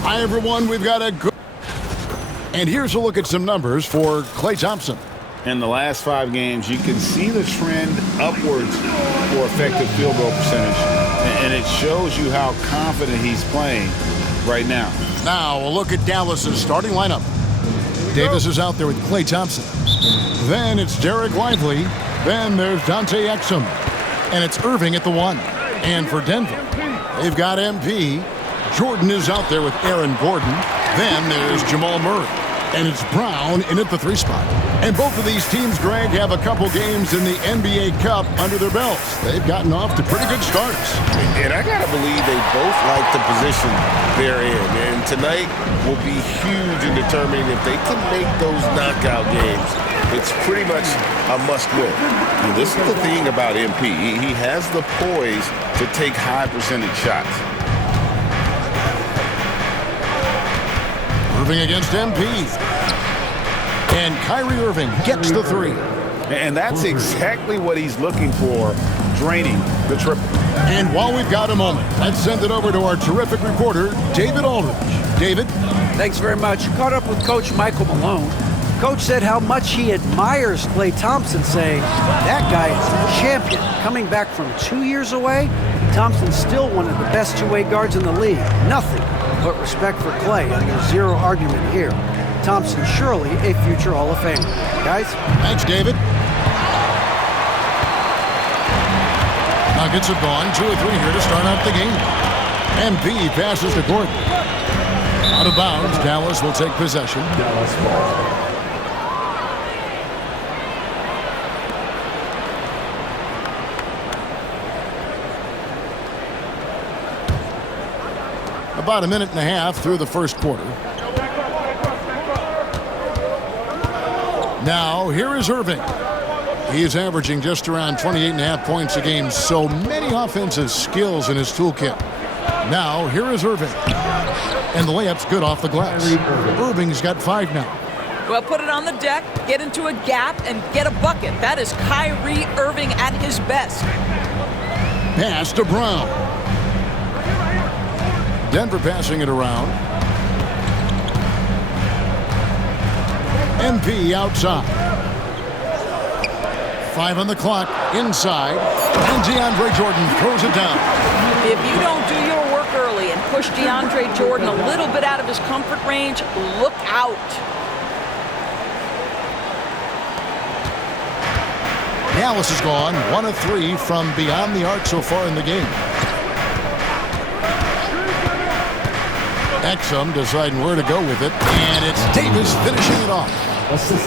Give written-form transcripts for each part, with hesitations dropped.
Hi, everyone. We've got a good... And here's a look at some numbers for Klay Thompson. In the last 5 games, you can see the trend upwards for effective field goal percentage. And it shows you how confident he's playing right now. Now, a look at Dallas's starting lineup. Davis is out there with Klay Thompson. Then it's Derek Lively. Then there's Dante Exum. And it's Irving at the 1. And for Denver, they've got MP. Jordan is out there with Aaron Gordon. Then there's Jamal Murray. And it's Brown in at the 3 spot. And both of these teams, Greg, have a couple games in the NBA Cup under their belts. They've gotten off to pretty good starts. And I got to believe they both like the position they're in. And tonight will be huge in determining if they can make those knockout games. It's pretty much a must-win. And this is the thing about MP. He has the poise to take high percentage shots. Irving against MP. And Kyrie Irving gets the 3. And that's exactly what he's looking for, draining the triple. And while we've got a moment, let's send it over to our terrific reporter, David Aldridge. David? Thanks very much. Caught up with Coach Michael Malone. Coach said how much he admires Klay Thompson, saying, that guy is a champion. Coming back from 2 years away, Thompson's still one of the best two-way guards in the league. Nothing but respect for Klay, and there's zero argument here. Thompson surely a future Hall of Famer. Guys? Thanks, David. Nuggets have gone 2 or 3 here to start out the game. MP passes to Gordon. Out of bounds, Dallas will take possession. Dallas ball. About a minute and a half through the first quarter. Now, here is Irving. He is averaging just around 28.5 points a game, so many offensive skills in his toolkit. Now, here is Irving. And the layup's good off the glass. Irving's got 5 now. Well, put it on the deck, get into a gap, and get a bucket. That is Kyrie Irving at his best. Pass to Brown. Denver passing it around. MP outside. 5 on the clock, inside. And DeAndre Jordan throws it down. If you don't do your work early and push DeAndre Jordan a little bit out of his comfort range, look out. Dallas has gone 1 of 3 from beyond the arc so far in the game. Exum deciding where to go with it, and it's Davis finishing it off.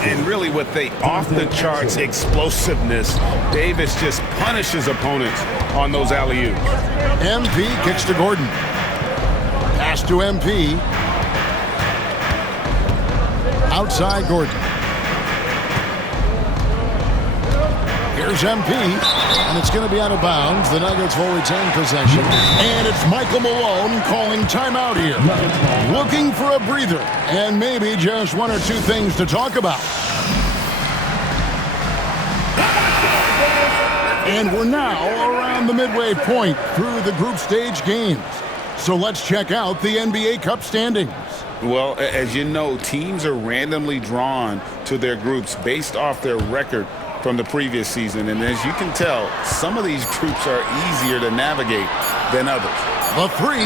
And really with the off-the-charts explosiveness, Davis just punishes opponents on those alley-oops. MP kicks to Gordon. Pass to MP. Outside Gordon. Here's MP, and it's going to be out of bounds. The Nuggets will retain possession. And it's Michael Malone calling timeout here. Looking for a breather, and maybe just 1 or 2 things to talk about. And we're now around the midway point through the group stage games. So let's check out the NBA Cup standings. Well, as you know, teams are randomly drawn to their groups based off their record from the previous season. And as you can tell, some of these groups are easier to navigate than others. The 3.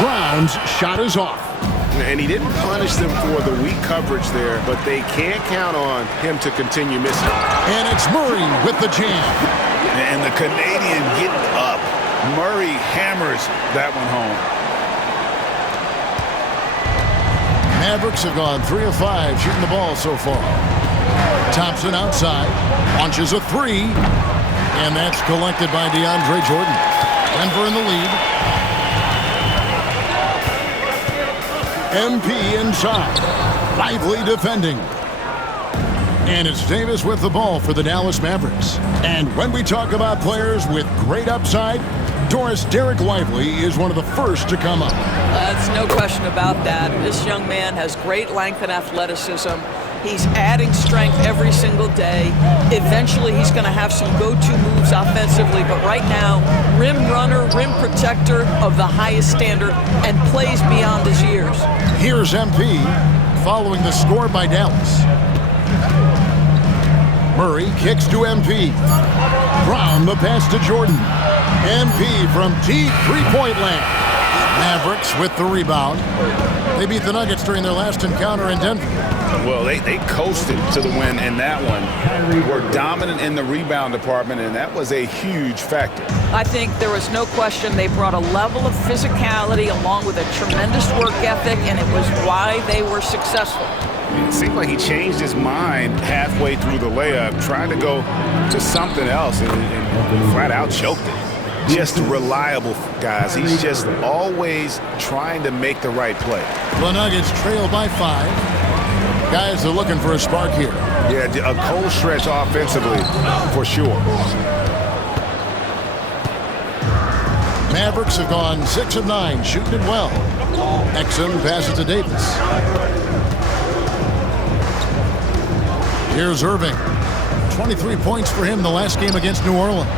Brown's shot is off. And he didn't punish them for the weak coverage there, but they can't count on him to continue missing. And it's Murray with the jam. And the Canadian getting up. Murray hammers that one home. Mavericks have gone 3 of 5 shooting the ball so far. Thompson outside, launches a 3, and that's collected by DeAndre Jordan. Denver in the lead. MP inside. Lively defending. And it's Davis with the ball for the Dallas Mavericks. And when we talk about players with great upside, Doris, Derek Lively is one of the first to come up. That's no question about that. This young man has great length and athleticism. He's adding strength every single day. Eventually, he's going to have some go-to moves offensively. But right now, rim runner, rim protector of the highest standard, and plays beyond his years. Here's MP following the score by Dallas. Murray kicks to MP. Brown the pass to Jordan. MP from deep three-point land. Mavericks with the rebound. They beat the Nuggets during their last encounter in Denver. Well, they coasted to the win in that one. Were dominant in the rebound department, and that was a huge factor. I think there was no question they brought a level of physicality along with a tremendous work ethic, and it was why they were successful. It seemed like he changed his mind halfway through the layup, trying to go to something else, and flat out choked it. Just reliable, guys. He's just always trying to make the right play. The Nuggets trail by 5. Guys are looking for a spark here. Yeah, a cold stretch offensively, for sure. Mavericks have gone 6 of 9, shooting it well. Exum passes to Davis. Here's Irving. 23 points for him the last game against New Orleans.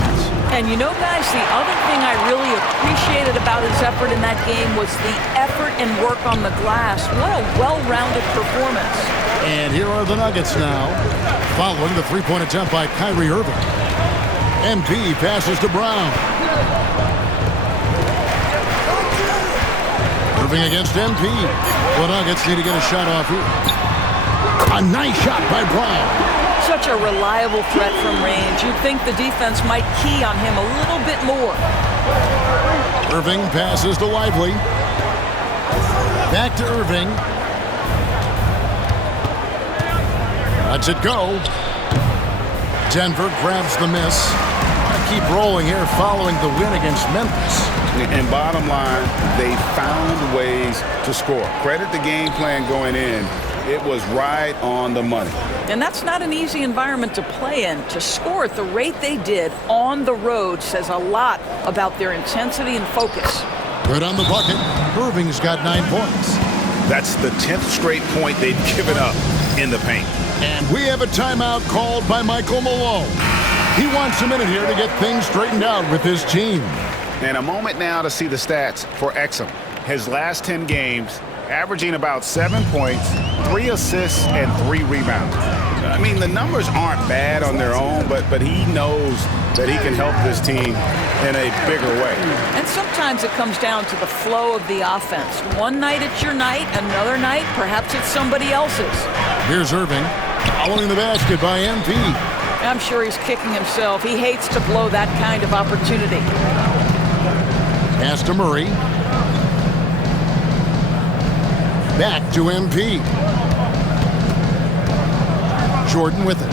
And you know, guys, the other thing I really appreciated about his effort in that game was the effort and work on the glass. What a well-rounded performance. And here are the Nuggets now, following the three-point attempt by Kyrie Irving. MP passes to Brown. Irving against MP. The Nuggets need to get a shot off here. A nice shot by Brown. Such a reliable threat from range. You'd think the defense might key on him a little bit more. Irving passes to Lively. Back to Irving. Lets it go. Denver grabs the miss. Keep rolling here following the win against Memphis. And bottom line, they found ways to score. Credit the game plan going in. It was right on the money. And that's not an easy environment to play in. To score at the rate they did on the road says a lot about their intensity and focus. Good on the bucket. Irving's got 9 points. That's the 10th straight point they've given up in the paint. And we have a timeout called by Michael Malone. He wants a minute here to get things straightened out with his team. And a moment now to see the stats for Exum. His last 10 games, averaging about 7 points, 3 assists, and 3 rebounds. I mean, the numbers aren't bad on their own, but he knows that he can help this team in a bigger way. And sometimes it comes down to the flow of the offense. One night it's your night, another night perhaps it's somebody else's. Here's Irving, following the basket by MP. I'm sure he's kicking himself. He hates to blow that kind of opportunity. Pass to Murray. Back to MP. Jordan with it.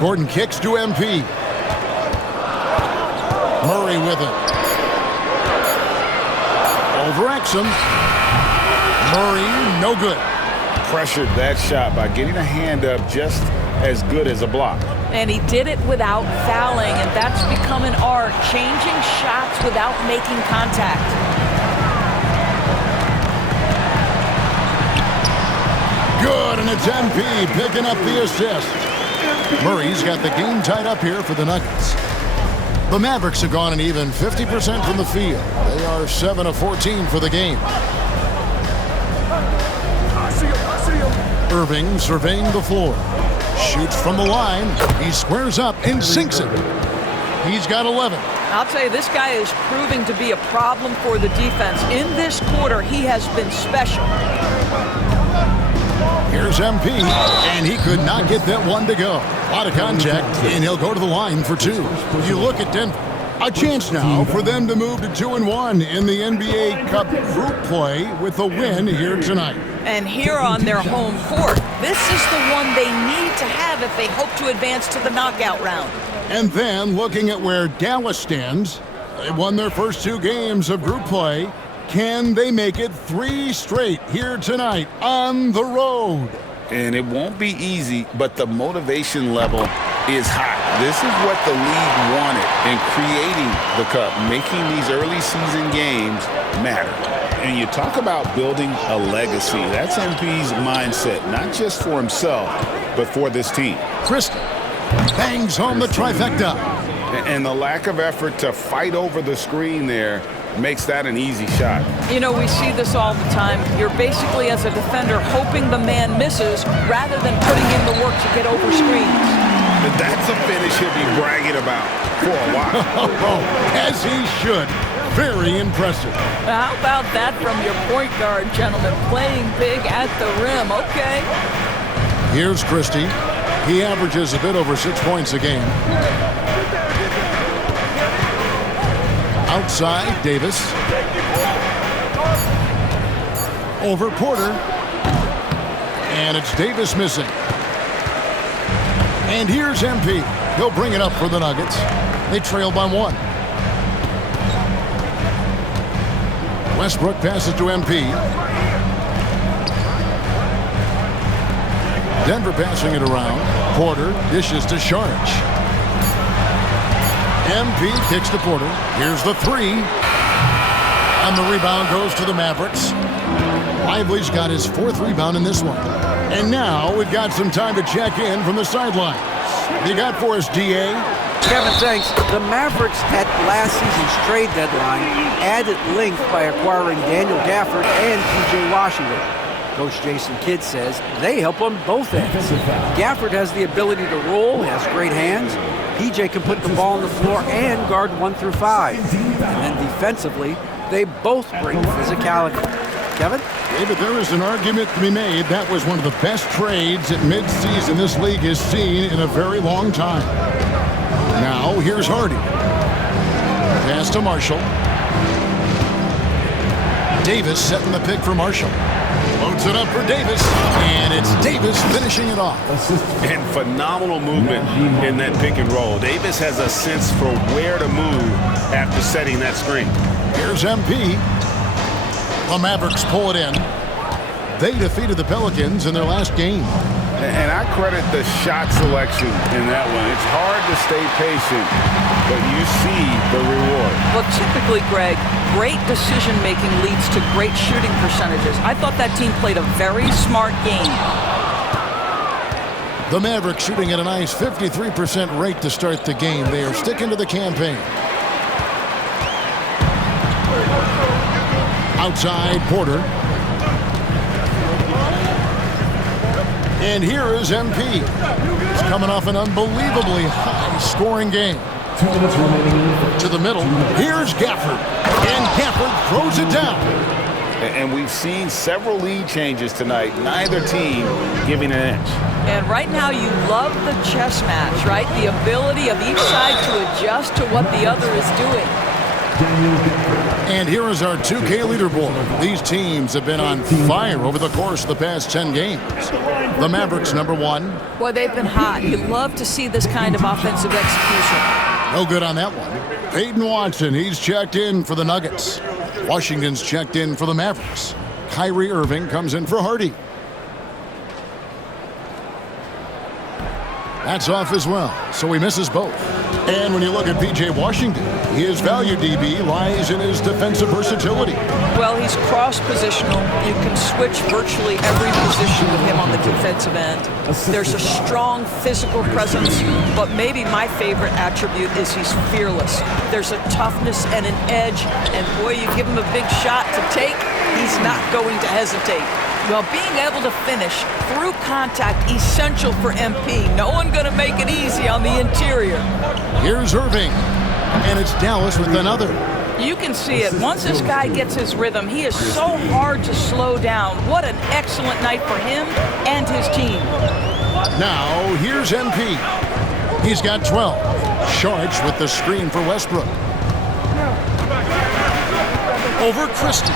Gordon kicks to MP. Murray with it. Over Exum. Murray, no good. Pressured that shot by getting a hand up just as good as a block. And he did it without fouling, and that's become an art, changing shots without making contact. Good, and it's MP picking up the assist. Murray's got the game tied up here for the Nuggets. The Mavericks have gone an even 50% from the field. They are 7 of 14 for the game. Irving surveying the floor. Shoots from the line. He squares up and sinks it. He's got 11. I'll tell you, this guy is proving to be a problem for the defense. In this quarter, he has been special. Here's MP, and he could not get that one to go. A lot of contact, and he'll go to the line for 2. You look at Denver. A chance now for them to move to 2-1 in the NBA Cup group play with a win here tonight. And here on their home court, this is the one they need to have if they hope to advance to the knockout round. And then looking at where Dallas stands, they won their first 2 games of group play. Can they make it 3 straight here tonight on the road? And it won't be easy, but the motivation level is high. This is what the league wanted in creating the cup, making these early season games matter. And you talk about building a legacy. That's MP's mindset, not just for himself, but for this team. Christie bangs home the trifecta. And the lack of effort to fight over the screen there makes that an easy shot. You know, we see this all the time. You're basically, as a defender, hoping the man misses rather than putting in the work to get over screens. That's a finish he'll be bragging about for a while. As he should. Very impressive. How about that from your point guard, gentlemen? Playing big at the rim. Okay. Here's Christie. He averages a bit over 6 points a game. Outside, Davis. Over Porter. And it's Davis missing. And here's MP. He'll bring it up for the Nuggets. They trail by 1. Westbrook passes to MP. Denver passing it around. Porter dishes to Saric. MP kicks to Porter. Here's the 3. And the rebound goes to the Mavericks. Lively's got his 4th rebound in this one. And now we've got some time to check in from the sidelines. What you got for us, DA? Kevin, thanks. The Mavericks at last season's trade deadline added length by acquiring Daniel Gafford and P.J. Washington. Coach Jason Kidd says they help on both ends. Gafford has the ability to roll, has great hands. P.J. can put the ball on the floor and guard 1 through 5. And then defensively, they both bring physicality. Kevin? David, there is an argument to be made. That was one of the best trades at midseason this league has seen in a very long time. Now, here's Hardy. Pass to Marshall. Davis setting the pick for Marshall. Loads it up for Davis, and it's Davis finishing it off. And phenomenal movement in that pick and roll. Davis has a sense for where to move after setting that screen. Here's MP. The Mavericks pull it in. They defeated the Pelicans in their last game. And I credit the shot selection in that one. It's hard to stay patient, but you see the reward. Well, typically, Greg, great decision-making leads to great shooting percentages. I thought that team played a very smart game. The Mavericks shooting at a nice 53% rate to start the game. They are sticking to the campaign. Outside, Porter. And here is MP. He's coming off an unbelievably high-scoring game. 2 minutes remaining. To the middle. Here's Gafford. And Gafford throws it down. And we've seen several lead changes tonight. Neither team giving an inch. And right now you love the chess match, right? The ability of each side to adjust to what the other is doing. And here is our 2K leaderboard. These teams have been on fire over the course of the past 10 games. The Mavericks, number 1. Boy, they've been hot. You love to see this kind of offensive execution. No good on that one. Peyton Watson, he's checked in for the Nuggets. Washington's checked in for the Mavericks. Kyrie Irving comes in for Hardy. That's off as well, so he misses both. And when you look at P.J. Washington, his value, DB, lies in his defensive versatility. Well, he's cross-positional. You can switch virtually every position with him on the defensive end. There's a strong physical presence, but maybe my favorite attribute is he's fearless. There's a toughness and an edge, and boy, you give him a big shot to take, he's not going to hesitate. Well, being able to finish through contact, essential for MP. No one going to make it easy on the interior. Here's Irving, and it's Dallas with another. You can see it. Once this guy gets his rhythm, he is so hard to slow down. What an excellent night for him and his team. Now, here's MP. He's got 12. Saric with the screen for Westbrook. Over Christie.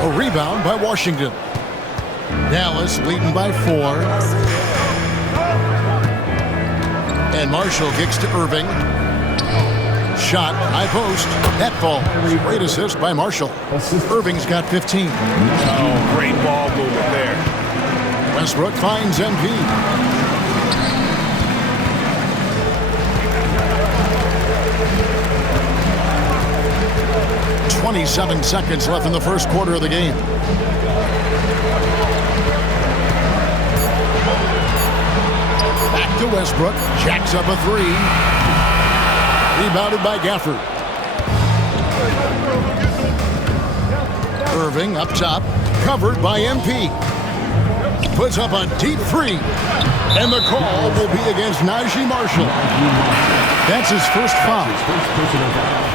A rebound by Washington. Dallas leading by 4. And Marshall kicks to Irving. Shot, high post. That ball. Great assist by Marshall. Irving's got 15. Oh, great ball movement there. Westbrook finds MP. 27 seconds left in the first quarter of the game. Back to Westbrook. Jacks up a three. Rebounded by Gafford. Irving up top. Covered by MP. Puts up a deep three. And the call will be against Najee Marshall. That's his first foul. First personal foul.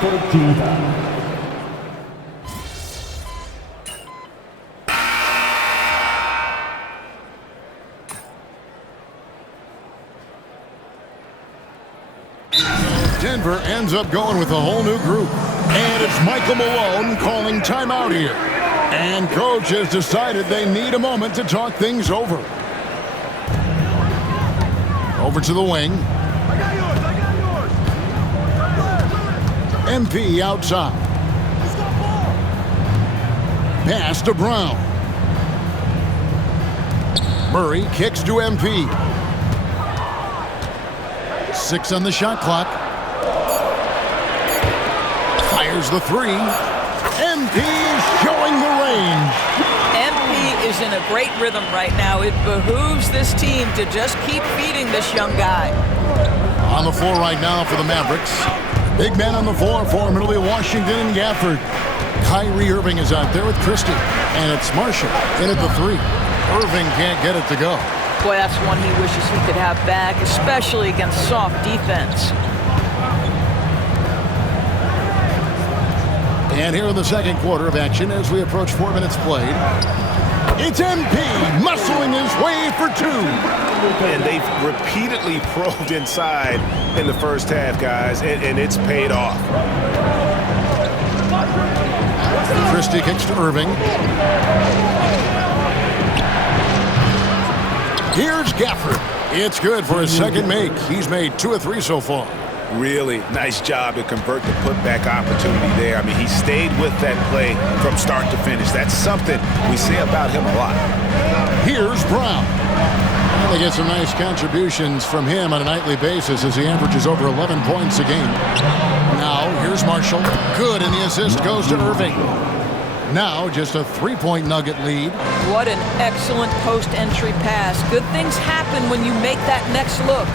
14 foul. Denver ends up going with a whole new group. And it's Michael Malone calling timeout here. And coach has decided they need a moment to talk things over. Over to the wing. MP outside. Pass to Brown. Murray kicks to MP. 6 on the shot clock. Fires the three. MP is showing the range. MP is in a great rhythm right now. It behooves this team to just keep feeding this young guy. On the floor right now for the Mavericks. Big man on the floor for him. It'll be Washington and Gafford. Kyrie Irving is out there with Christie. And it's Marshall in at the three. Irving can't get it to go. Boy, that's one he wishes he could have back, especially against soft defense. And here in the second quarter of action as we approach 4 minutes played. It's MP muscling his way for two. And they've repeatedly probed inside in the first half, guys, and it's paid off. Christie kicks to Irving. Here's Gafford. It's good for his second make. He's made 2 of 3 so far. Really nice job to convert the putback opportunity there. I mean, he stayed with that play from start to finish. That's something we say about him a lot. Here's Brown. They get some nice contributions from him on a nightly basis as he averages over 11 points a game. Now, here's Marshall. Good, and the assist goes to Irving. Now, just a 3-point Nugget lead. What an excellent post-entry pass. Good things happen when you make that next look.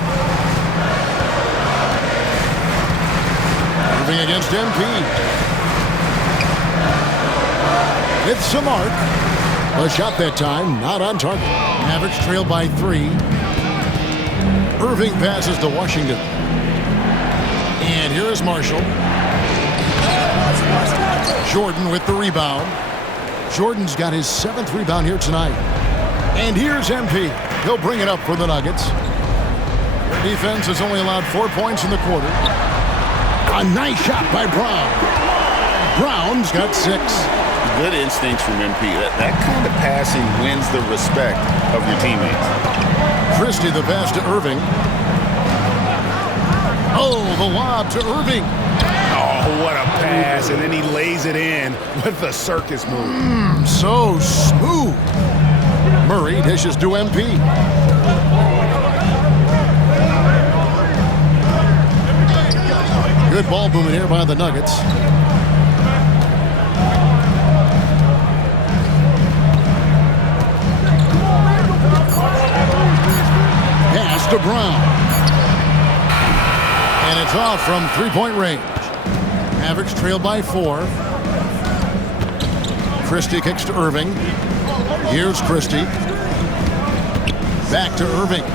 Irving against MP. It's Samart. A shot that time, not on target. Mavericks trail by 3. Irving passes to Washington. And here is Marshall. Jordan with the rebound. Jordan's got his 7th rebound here tonight. And here's MP. He'll bring it up for the Nuggets. Their defense has only allowed 4 points in the quarter. A nice shot by Brown. Brown's got 6. Good instincts from MP. That kind of passing wins the respect of your teammates. Christie the pass to Irving. Oh, the lob to Irving. Oh, what a pass, and then he lays it in with the circus move. So smooth. Murray dishes to MP. Good ball movement here by the Nuggets. Pass to Brown. And it's off from 3-point range. Mavericks trail by 4. Christie kicks to Irving. Here's Christie. Back to Irving.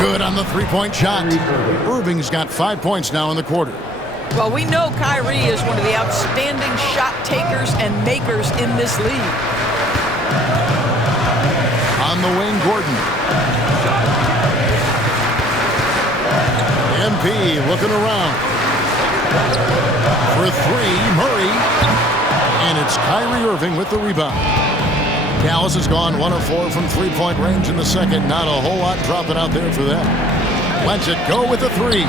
Good on the 3-point shot. Irving's got 5 points now in the quarter. Well, we know Kyrie is one of the outstanding shot takers and makers in this league. On the wing, Gordon. MP looking around. For 3, Murray. And it's Kyrie Irving with the rebound. Dallas has gone 1 of 4 from 3-point range in the second. Not a whole lot dropping out there for them. Lets it go with the 3.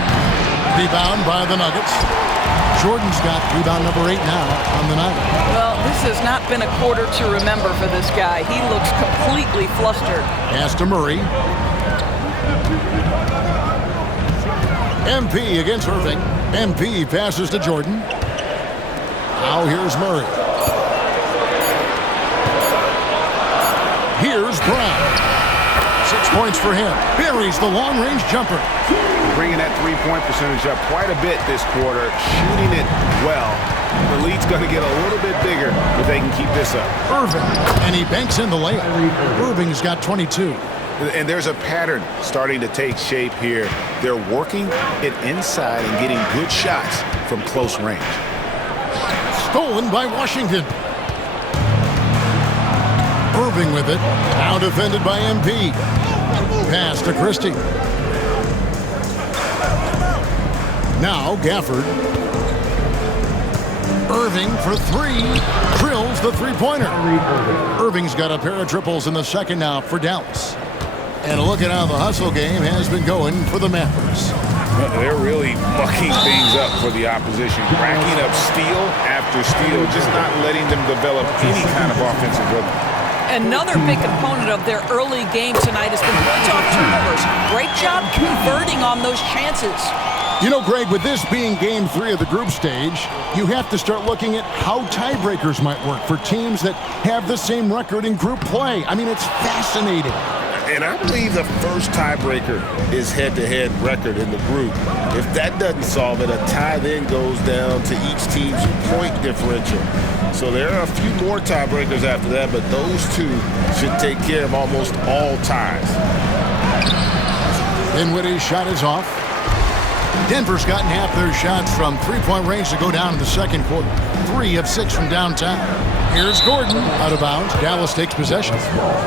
Rebound by the Nuggets. Jordan's got rebound number 8 now on the night. Well, this This has not been a quarter to remember for this guy. He looks completely flustered. Pass to Murray. MP against Irving. MP passes to Jordan. Now here's Murray. Here's Brown. 6 points for him. Buries the long-range jumper. Bringing that three-point percentage up quite a bit this quarter, shooting it well. The lead's going to get a little bit bigger if they can keep this up. Irving, and he banks in the layup. Irving's got 22. And there's a pattern starting to take shape here. They're working it inside and getting good shots from close range. Stolen by Washington. Irving with it. Now defended by MP. Pass to Christie. Now Gafford. Irving for three. Drills the three-pointer. Irving's got a pair of triples in the second now for Dallas. And look at how the hustle game has been going for the Mavericks. They're really mucking things up for the opposition, racking up steal after steal, just not letting them develop any kind of offensive rhythm. Another big component of their early game tonight has been point-off turnovers. Great job converting on those chances. You know, Greg, with this being game 3 of the group stage, you have to start looking at how tiebreakers might work for teams that have the same record in group play. I mean, it's fascinating. And I believe the first tiebreaker is head-to-head record in the group. If that doesn't solve it, a tie then goes down to each team's point differential. So there are a few more tiebreakers after that, but those two should take care of almost all ties. Dinwiddie's shot is off. Denver's gotten half their shots from three-point range to go down in the second quarter. 3 of 6 from downtown. Here's Gordon, out of bounds. Dallas takes possession.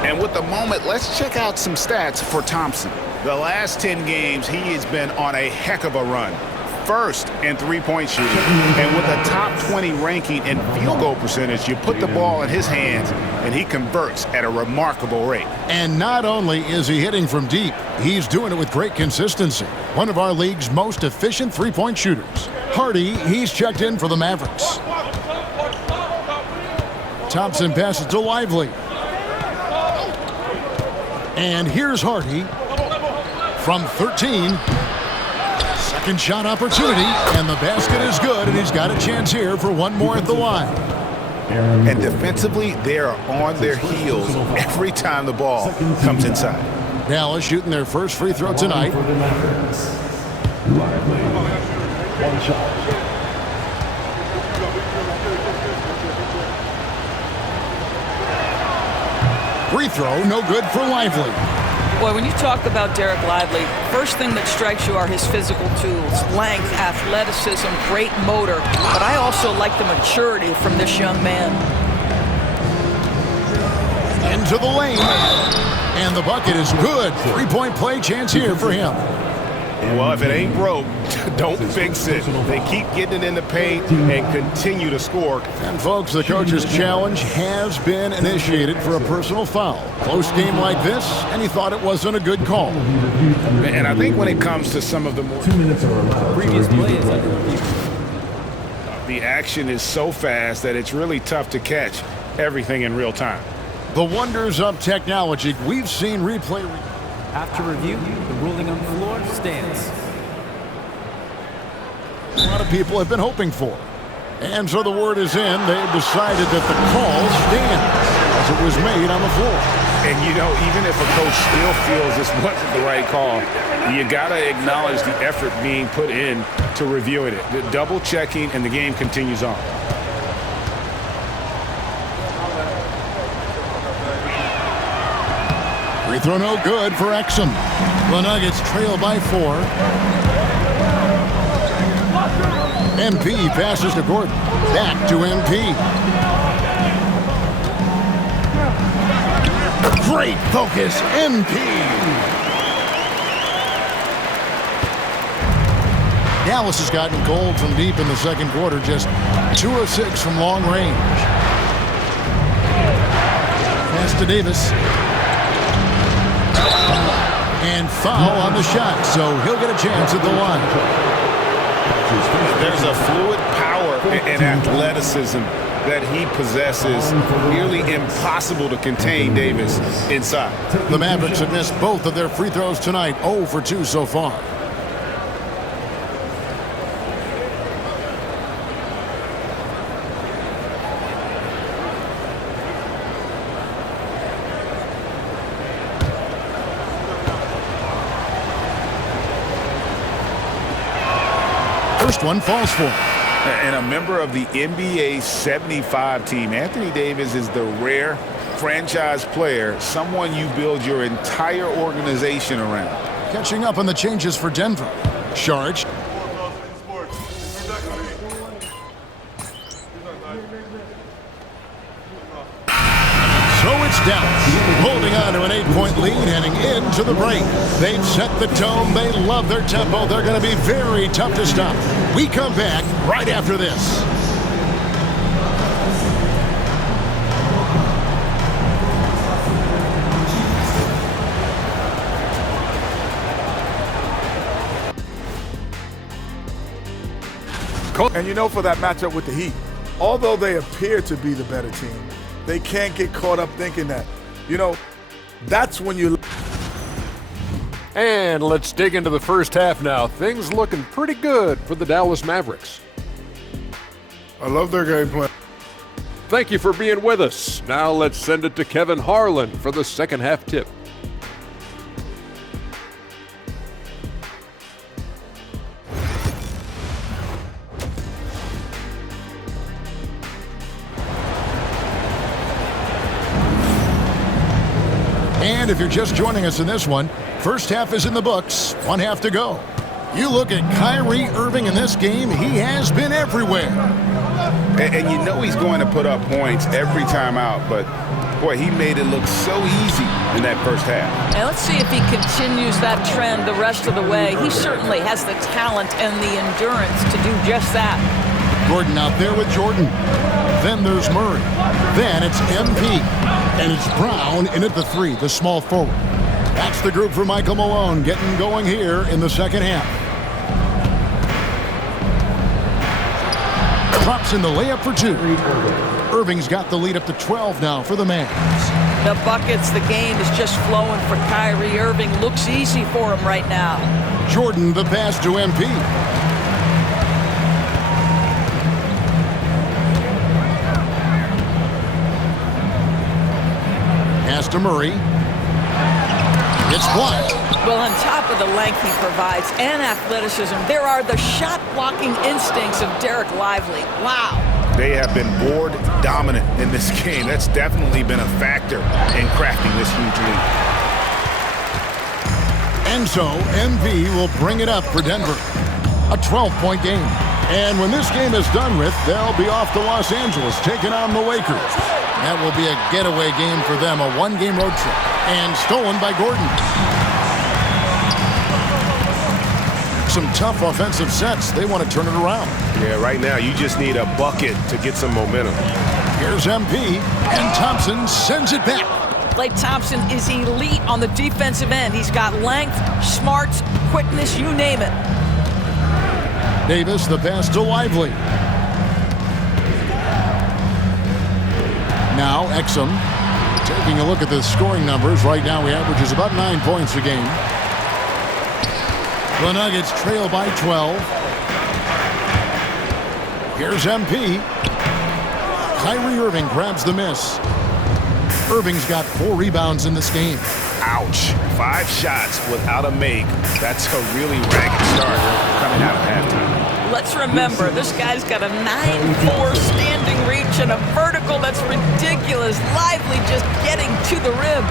And with the moment, let's check out some stats for Thompson. The last 10 games, he has been on a heck of a run. First in three-point shooting. And with a top 20 ranking in field goal percentage, you put the ball in his hands, and he converts at a remarkable rate. And not only is he hitting from deep, he's doing it with great consistency. One of our league's most efficient three-point shooters. Hardy, he's checked in for the Mavericks. Thompson passes to Lively. And here's Hardy from 13. Second shot opportunity, and the basket is good, and he's got a chance here for one more at the line. And defensively, they are on their heels every time the ball comes inside. Dallas shooting their first free throw tonight. One shot. Free throw, no good for Lively. Boy, when you talk about Derek Lively, first thing that strikes you are his physical tools, length, athleticism, great motor. But I also like the maturity from this young man. Into the lane. And the bucket is good. Three-point play chance here for him. Well, if it ain't broke, don't fix it. They keep getting it in the paint and continue to score. And, folks, the coach's challenge has been initiated for a personal foul. Close game like this, and he thought it wasn't a good call. And I think when it comes to some of the more 2 minutes are allowed. Previous plays. the action is so fast that it's really tough to catch everything in real time. The wonders of technology. We've seen replay. After review, the ruling on the floor stands. A lot of people have been hoping for. And so the word is in. They've decided that the call stands as it was made on the floor. And, you know, even if a coach still feels this wasn't the right call, you got to acknowledge the effort being put in to reviewing it. The double checking, and the game continues on. Free throw no good for Exum. The Nuggets trail by 4. MP passes to Gordon. Back to MP. Great focus, MP. Dallas has gotten cold from deep in the second quarter. Just 2 of 6 from long range. Pass to Davis. And foul on the shot, so he'll get a chance at the line. There's a fluid power and athleticism that he possesses. Nearly impossible to contain Davis inside. The Mavericks have missed both of their free throws tonight, 0 for 2 so far. First one falls for him. And a member of the NBA 75 team, Anthony Davis is the rare franchise player, someone you build your entire organization around. Catching up on the changes for Denver. Saric. So it's Dallas, holding on to an 8-point lead, heading into the break. They've set the tone. They love their tempo. They're going to be very tough to stop. We come back right after this. And you know, for that matchup with the Heat, although they appear to be the better team, they can't get caught up thinking that. You know, that's when you... And let's dig into the first half now. Things looking pretty good for the Dallas Mavericks. I love their game plan. Thank you for being with us. Now let's send it to Kevin Harlan for the second half tip. And if you're just joining us in this one, first half is in the books, one half to go. You look at Kyrie Irving in this game, he has been everywhere. And you know he's going to put up points every time out, but boy, he made it look so easy in that first half. And let's see if he continues that trend the rest of the way. He certainly has the talent and the endurance to do just that. Gordon out there with Jordan. Then there's Murray. Then it's MP. And it's Brown in at the 3, the small forward. That's the group for Michael Malone getting going here in the second half. Drops in the layup for 2. Irving's got the lead up to 12 now for the Mavs. The buckets, the game is just flowing for Kyrie Irving. Looks easy for him right now. Jordan, the pass to MP. Pass to Murray. It's blocked. Well, on top of the length he provides and athleticism, there are the shot-blocking instincts of Derek Lively. Wow. They have been board dominant in this game. That's definitely been a factor in crafting this huge lead. And so, MV will bring it up for Denver. A 12-point game. And when this game is done with, they'll be off to Los Angeles, taking on the Lakers. That will be a getaway game for them, a one-game road trip. And stolen by Gordon. Some tough offensive sets. They want to turn it around. Yeah, right now you just need a bucket to get some momentum. Here's MP, and Thompson sends it back. Klay Thompson is elite on the defensive end. He's got length, smarts, quickness, you name it. Davis, the pass to Lively. Now Exum. Taking a look at the scoring numbers. Right now he averages about 9 points a game. The Nuggets trail by 12. Here's MP. Kyrie Irving grabs the miss. Irving's got 4 rebounds in this game. Ouch. 5 shots without a make. That's a really ragged start coming out of halftime. Let's remember, this guy's got a 9'4" standing reach and a vertical that's ridiculous. Lively just getting to the rim.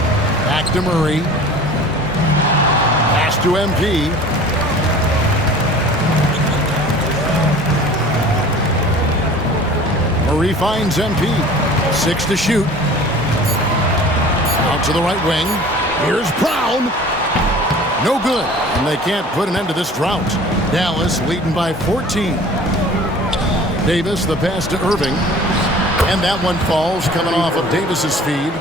Back to Murray. Pass to MP. Murray finds MP. 6 to shoot. Out to the right wing. Here's Brown. No good. And they can't put an end to this drought. Dallas leading by 14. Davis, the pass to Irving. And that one falls coming off of Davis's feed.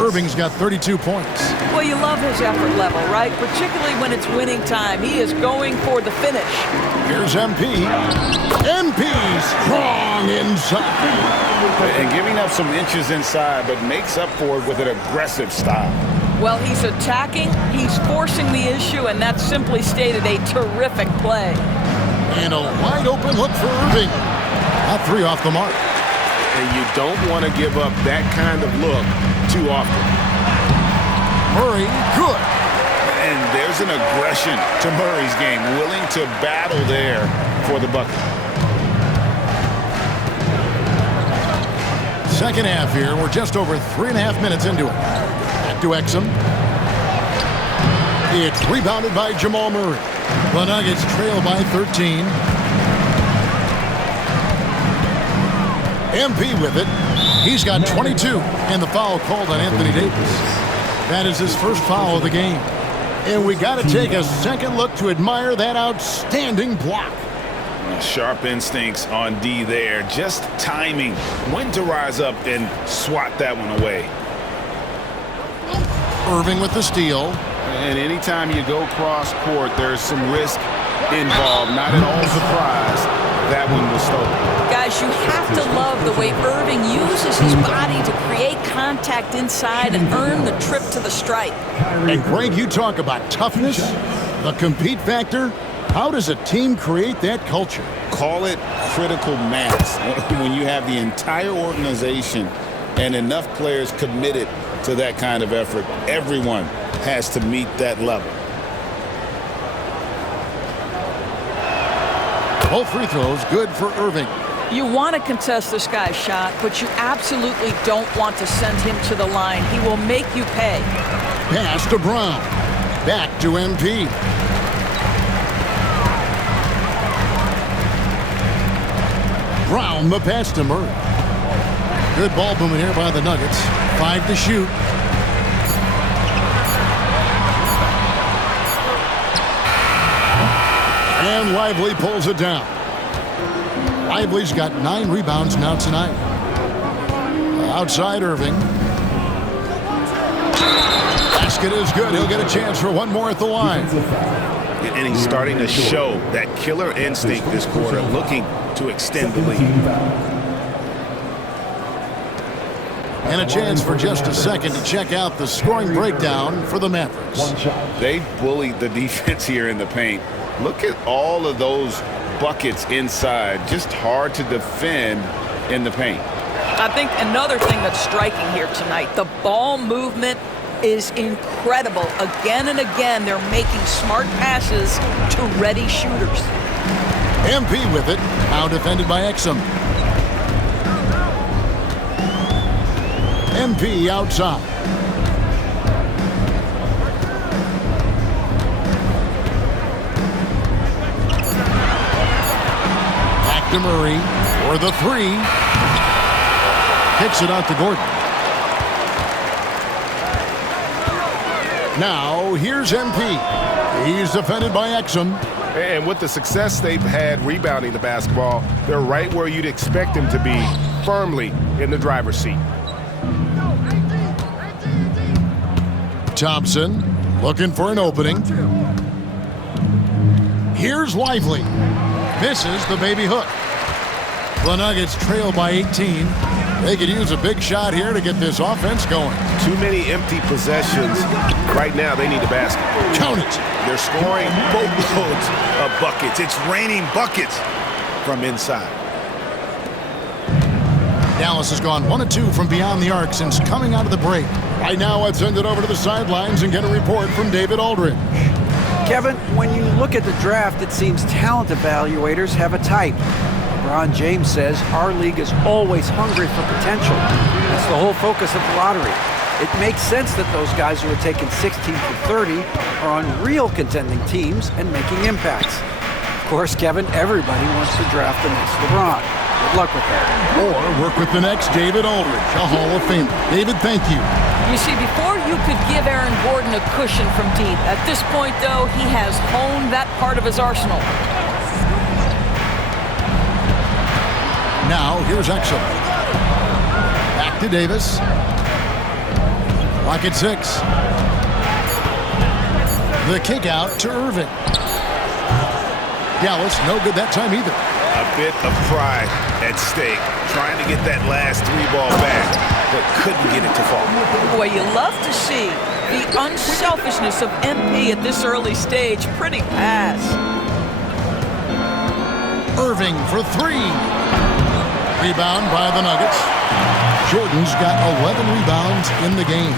Irving's got 32 points. Well, you love his effort level, right? Particularly when it's winning time. He is going for the finish. Here's MP. MP strong inside. And giving up some inches inside, but makes up for it with an aggressive style. Well, he's attacking, he's forcing the issue, and that's simply stated a terrific play. And a wide open look for Irving. That 3 off the mark. And you don't want to give up that kind of look too often. Murray, good. And there's an aggression to Murray's game, willing to battle there for the bucket. Second half here. We're just over 3.5 minutes into it. Back to Exum. It's rebounded by Jamal Murray. The Nuggets trail by 13. MP with it. He's got 22. And the foul called on Anthony Davis. That is his first foul of the game. And we got to take a second look to admire that outstanding block. Sharp instincts on D there. Just timing when to rise up and swat that one away. Irving with the steal. And anytime you go cross court, there's some risk involved. Not at all surprised that one was stolen. Guys, you have to love the way Irving uses his body to create contact inside and earn the trip to the stripe. And Greg, you talk about toughness, the compete factor. How does a team create that culture? Call it critical mass. When you have the entire organization and enough players committed to that kind of effort, everyone has to meet that level. Both free throws good for Irving. You want to contest this guy's shot, but you absolutely don't want to send him to the line. He will make you pay. Pass to Brown. Back to MP. Brown the pass to Murray. Good ball movement here by the Nuggets. 5 to shoot. And Lively pulls it down. Lively's got 9 rebounds now tonight. Outside Irving. Basket is good. He'll get a chance for one more at the line. And he's starting to show that killer instinct this quarter, looking to extend the lead. And a chance for just a second to check out the scoring breakdown for the Mavericks. They bullied the defense here in the paint. Look at all of those buckets inside. Just hard to defend in the paint. I think another thing that's striking here tonight, the ball movement is incredible. Again and again, they're making smart passes to ready shooters. MP with it. Now defended by Exum. MP outside. Back to Murray for the 3. Kicks it out to Gordon. Now here's MP. He's defended by Exum. And with the success they've had rebounding the basketball, they're right where you'd expect them to be, firmly in the driver's seat. Thompson looking for an opening. Here's Lively. Misses the baby hook. The Nuggets trail by 18. They could use a big shot here to get this offense going. Too many empty possessions. Right now, they need a basket. Count it. They're scoring boatloads of buckets. It's raining buckets from inside. Dallas has gone 1 of 2 from beyond the arc since coming out of the break. Right now, let's send it over to the sidelines and get a report from David Aldridge. Kevin, when you look at the draft, it seems talent evaluators have a type. LeBron James says our league is always hungry for potential. That's the whole focus of the lottery. It makes sense that those guys who are taken 16 to 30 are on real contending teams and making impacts. Of course, Kevin, everybody wants to draft the next LeBron. Good luck with that. Or work with the next David Aldridge, a Hall of Famer. David, thank you. You see, before you could give Aaron Gordon a cushion from deep. At this point, though, he has honed that part of his arsenal. Now, here's Exum. to Davis. Clock at 6. The kick out to Irving. Dallas, no good that time either. A bit of pride at stake, trying to get that last 3-ball back, but couldn't get it to fall. Boy, you love to see the unselfishness of MP at this early stage. Pretty pass. Irving for 3. Rebound by the Nuggets. Jordan's got 11 rebounds in the game.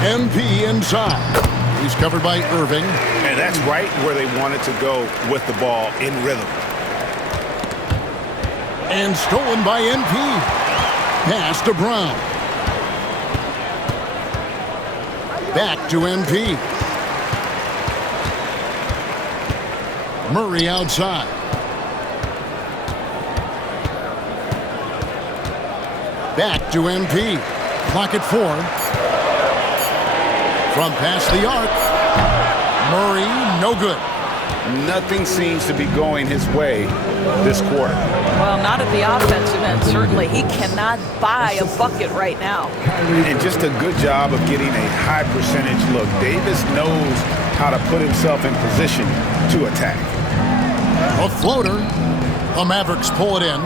MP inside. He's covered by Irving. And that's right where they wanted to go with the ball in rhythm. And stolen by MP. Pass to Brown. Back to MP. Murray outside. Back to MP. Clock at 4. From past the arc. Murray, no good. Nothing seems to be going his way this quarter. Well, not at the offensive end, certainly. He cannot buy a bucket right now. And just a good job of getting a high percentage look. Davis knows how to put himself in position to attack. A floater. The Mavericks pull it in.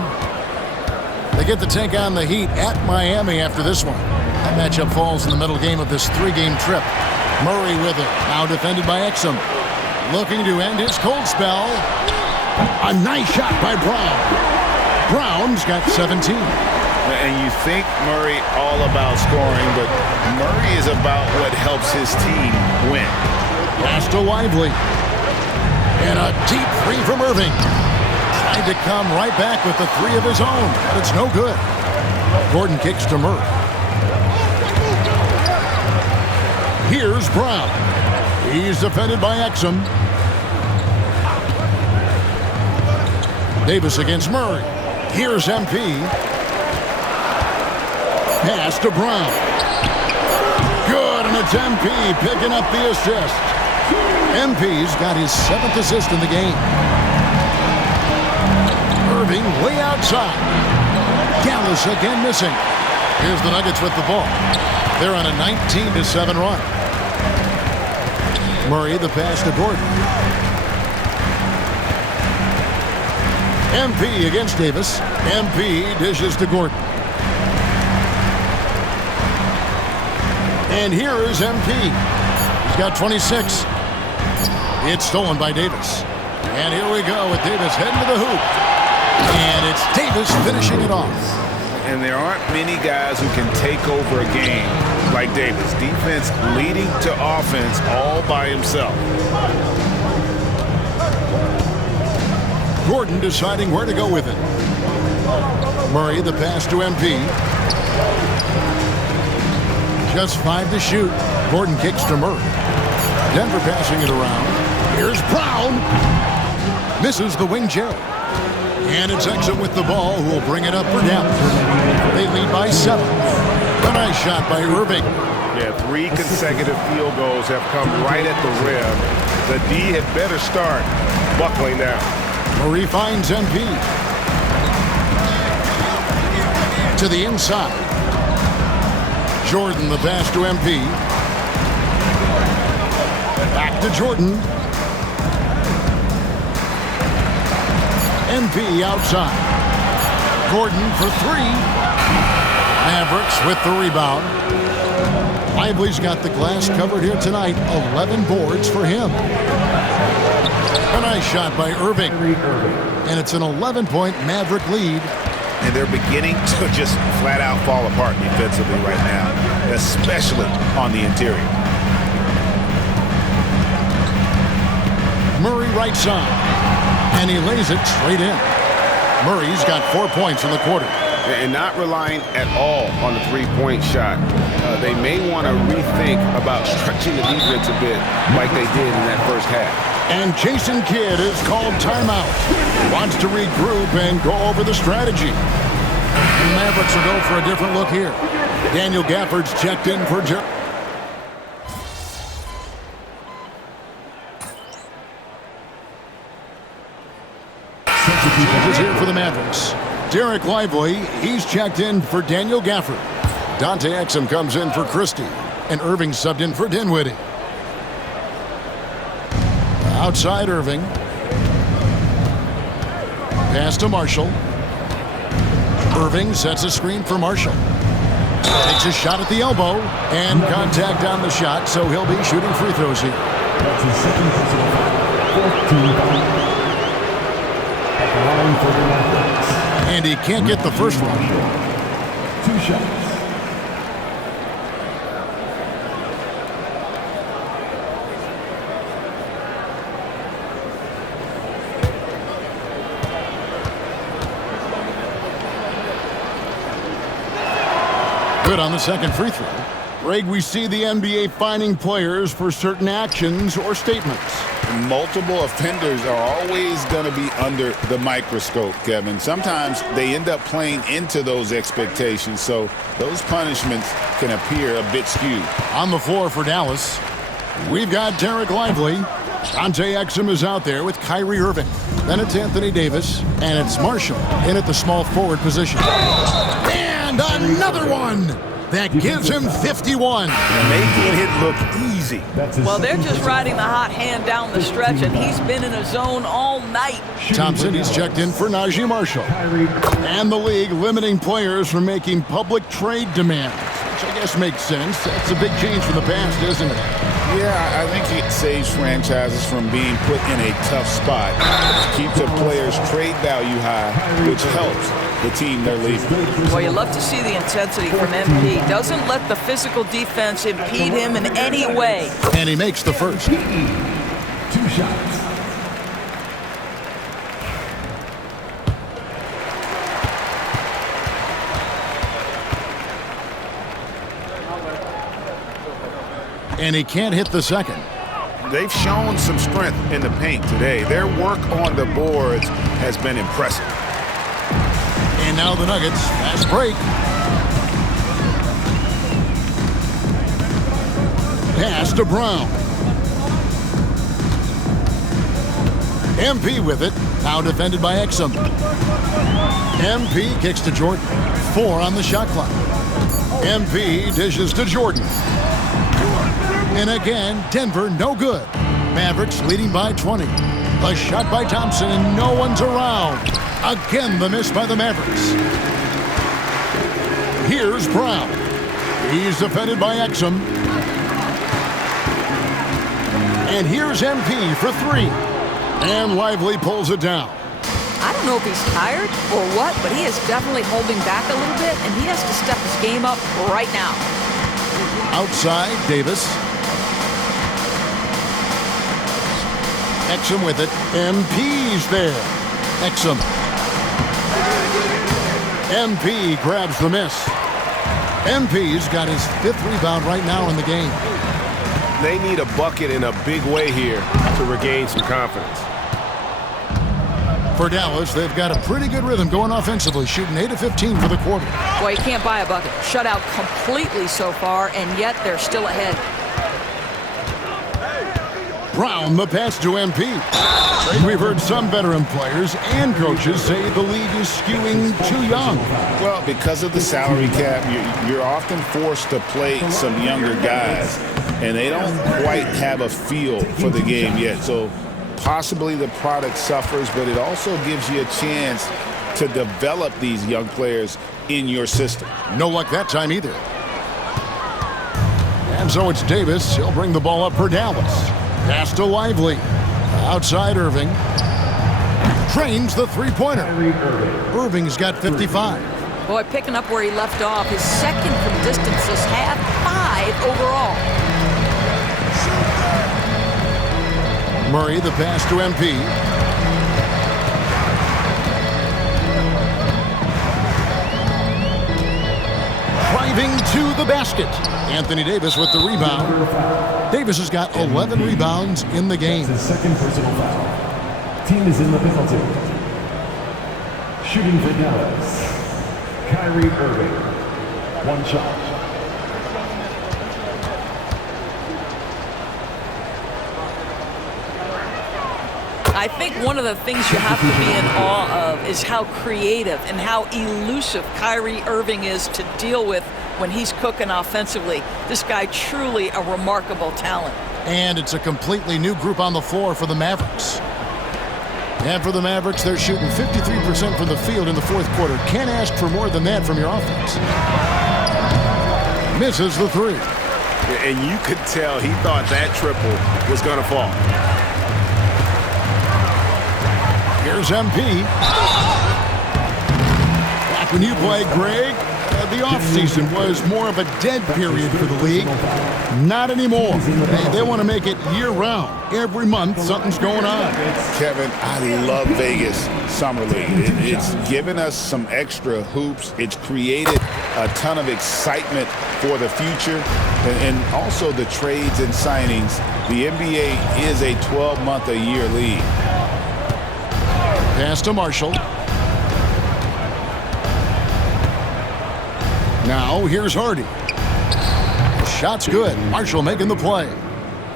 They get to take on the Heat at Miami after this one. That matchup falls in the middle game of this 3-game trip. Murray with it. Now defended by Exum. Looking to end his cold spell. A nice shot by Brown. Brown's got 17. And you think Murray all about scoring, but Murray is about what helps his team win. Pass to Lively. And a deep 3 from Irving. Tried to come right back with the 3 of his own, but it's no good. Gordon kicks to Murray. Here's Brown. He's defended by Exum. Davis against Murray. Here's MP. Pass to Brown. Good, and it's MP picking up the assist. MP's got his 7th assist in the game. Irving way outside. Dallas again missing. Here's the Nuggets with the ball. They're on a 19-7 run. Murray, the pass to Gordon. MP against Davis. MP dishes to Gordon. And here is MP. He's got 26. It's stolen by Davis. And here we go with Davis heading to the hoop. And it's Davis finishing it off. And there aren't many guys who can take over a game like Davis. Defense leading to offense all by himself. Gordon deciding where to go with it. Murray, the pass to MP. Just 5 to shoot. Gordon kicks to Murray. Denver passing it around. Here's Brown. Misses the wing Jerry. And it's Exum with the ball, who will bring it up for Dallas. They lead by 7. A nice shot by Irving. Yeah, 3 consecutive field goals have come right at the rim. The D had better start buckling now. Murray finds MP. To the inside. Jordan, the pass to MP. Back to Jordan. MP outside. Gordon for 3. Mavericks with the rebound. Lively's got the glass covered here tonight. 11 boards for him. A nice shot by Irving. And it's an 11-point Maverick lead. And they're beginning to just flat out fall apart defensively right now, especially on the interior. Murray right side. And he lays it straight in. Murray's got 4 points in the quarter. And not relying at all on the three-point shot. They may want to rethink about stretching the defense a bit like they did in that first half. And Jason Kidd is called timeout. Wants to regroup and go over the strategy. The Mavericks will go for a different look here. Daniel Gafford's checked in for Jerry. Changes here for the Mavericks. Derek Lively, he's checked in for Daniel Gafford. Dante Exum comes in for Christie. And Irving subbed in for Dinwiddie. Outside Irving. Pass to Marshall. Irving sets a screen for Marshall. Takes a shot at the elbow. And contact on the shot, so he'll be shooting free throws here. That's his second personal foul. 14 foul. At the line for the Mavericks. And he can't get the first one. 2 shots. Good on the second free throw. Greg, we see the NBA fining players for certain actions or statements. Multiple offenders are always going to be under the microscope, Kevin. Sometimes they end up playing into those expectations, so those punishments can appear a bit skewed. On the floor for Dallas, we've got Derek Lively. Dante Exum is out there with Kyrie Irving. Then it's Anthony Davis, and it's Marshall in at the small forward position. And another one! That gives him 51. Making it look easy. Well, they're just riding the hot hand down the stretch, and he's been in a zone all night. Thompson, he's checked in for Najee Marshall. And the league limiting players from making public trade demands, which I guess makes sense. That's a big change from the past, isn't it? Yeah, I think it saves franchises from being put in a tough spot. Keeps a player's trade value high, which helps the team they're leaving. Well, you love to see the intensity from MP. Doesn't let the physical defense impede him in any way. And he makes the first. 2 shots. And he can't hit the second. They've shown some strength in the paint today. Their work on the boards has been impressive. And now the Nuggets, fast break. Pass to Brown. MP with it, now defended by Exum. MP kicks to Jordan. 4 on the shot clock. MP dishes to Jordan. And again, Denver no good. Mavericks leading by 20. A shot by Thompson and no one's around. Again, the miss by the Mavericks. Here's Brown. He's defended by Exum. And here's MP for 3. And Lively pulls it down. I don't know if he's tired or what, but he is definitely holding back a little bit, and he has to step his game up right now. Outside, Davis. Exum with it. MP's there. Exum. MP grabs the miss. MP's got his 5th rebound right now in the game. They need a bucket in a big way here to regain some confidence. For Dallas, they've got a pretty good rhythm going offensively, shooting 8 of 15 for the quarter. Boy, you can't buy a bucket. Shut out completely so far, and yet they're still ahead. Brown, the pass to MP. We've heard some veteran players and coaches say the league is skewing too young. Well, because of the salary cap, you're often forced to play some younger guys, and they don't quite have a feel for the game yet. So possibly the product suffers, but it also gives you a chance to develop these young players in your system. No luck that time either. And so it's Davis. He'll bring the ball up for Dallas. Pass to Lively. Outside Irving. Trains the three-pointer. Irving's got 55. Boy, picking up where he left off. His second from distance this half, 5 overall. Murray, the pass to MP. Driving to the basket. Anthony Davis with the rebound. Davis has got 11 rebounds in the game. His second personal foul. Team is in the penalty. Shooting for Dallas. Kyrie Irving. 1 shot. I I think one of the things you have to be in awe of is how creative and how elusive Kyrie Irving is to deal with when he's cooking offensively. This guy truly a remarkable talent. And it's a completely new group on the floor for the Mavericks. And for the Mavericks, they're shooting 53% from the field in the fourth quarter. Can't ask for more than that from your offense. Misses the three. And you could tell he thought that triple was going to fall. Here's MP. Back when you played, Greg, the offseason was more of a dead period for the league. Not anymore. They want to make it year-round. Every month, something's going on. Kevin, I love Vegas Summer League. It's given us some extra hoops. It's created a ton of excitement for the future. And also the trades and signings. The NBA is a 12-month-a-year league. Pass to Marshall. Now, here's Hardy. The shot's good. Marshall making the play.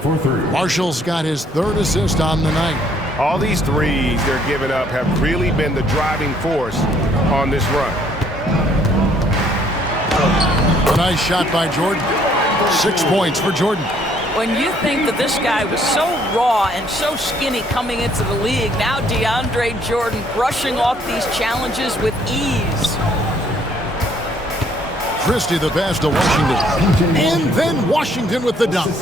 For three. Marshall's got his third assist on the night. All these threes they're giving up have really been the driving force on this run. A nice shot by Jordan. 6 points for Jordan. When you think that this guy was so raw and so skinny coming into the league, now DeAndre Jordan brushing off these challenges with ease. Christie the pass to Washington. And then Washington with the dunk.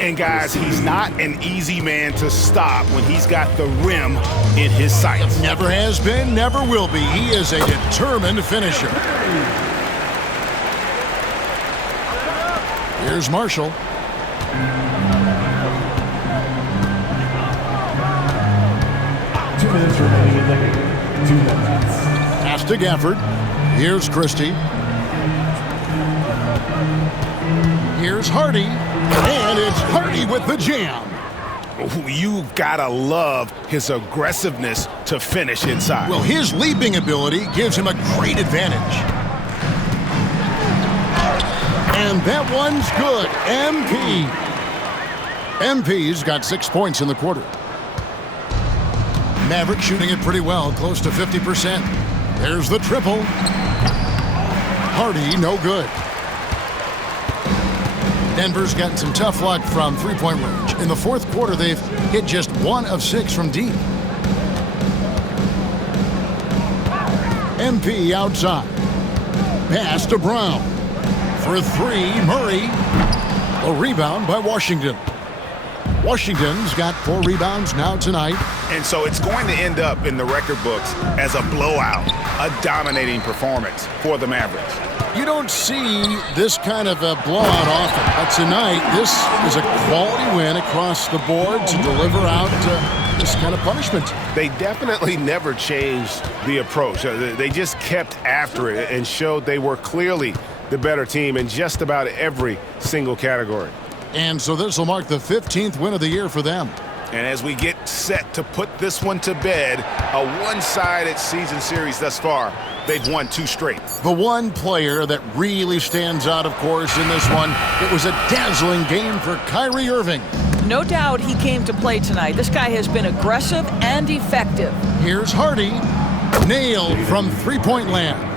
And guys, he's not an easy man to stop when he's got the rim in his sights. Never has been, never will be. He is a determined finisher. Here's Marshall. 2 minutes remaining in the game. 2 minutes. Pass to Gafford. Here's Christie. Here's Hardy. And it's Hardy with the jam. You've got to love his aggressiveness to finish inside. Well, his leaping ability gives him a great advantage. And that one's good. MP's got 6 points in the quarter. Maverick shooting it pretty well, close to 50%. There's the triple. Hardy, no good. Denver's gotten some tough luck from three-point range. In the fourth quarter, they've hit just 1 of 6 from deep. MP outside. Pass to Brown. For 3, Murray. A rebound by Washington. Washington's got 4 rebounds now tonight. And so it's going to end up in the record books as a blowout, a dominating performance for the Mavericks. You don't see this kind of a blowout often, but tonight this is a quality win across the board to deliver out this kind of punishment. They definitely never changed the approach. They just kept after it and showed they were clearly the better team in just about every single category. And so this will mark the 15th win of the year for them. And as we get set to put this one to bed, a one-sided season series thus far, they've won 2 straight. The one player that really stands out, of course, in this one, it was a dazzling game for Kyrie Irving. No doubt he came to play tonight. This guy has been aggressive and effective. Here's Hardy. Nailed from three-point land.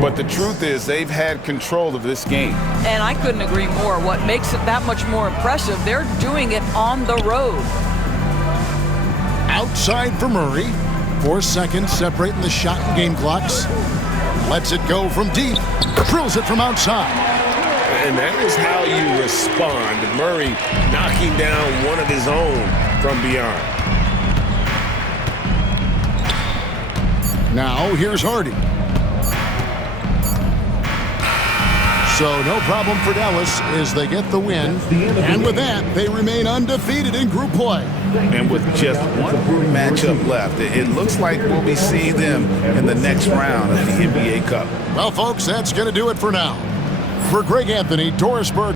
But the truth is they've had control of this game. And I couldn't agree more. What makes it that much more impressive, they're doing it on the road. Outside for Murray. 4 seconds separating the shot and game clocks. Lets it go from deep. Drills it from outside. And that is how you respond. Murray knocking down one of his own from beyond. Now here's Hardy. So no problem for Dallas as they get the win. And with that, they remain undefeated in group play. And with just one matchup left, it looks like we'll be seeing them in the next round of the NBA Cup. Well, folks, that's going to do it for now. For Greg Anthony, Doris Burke.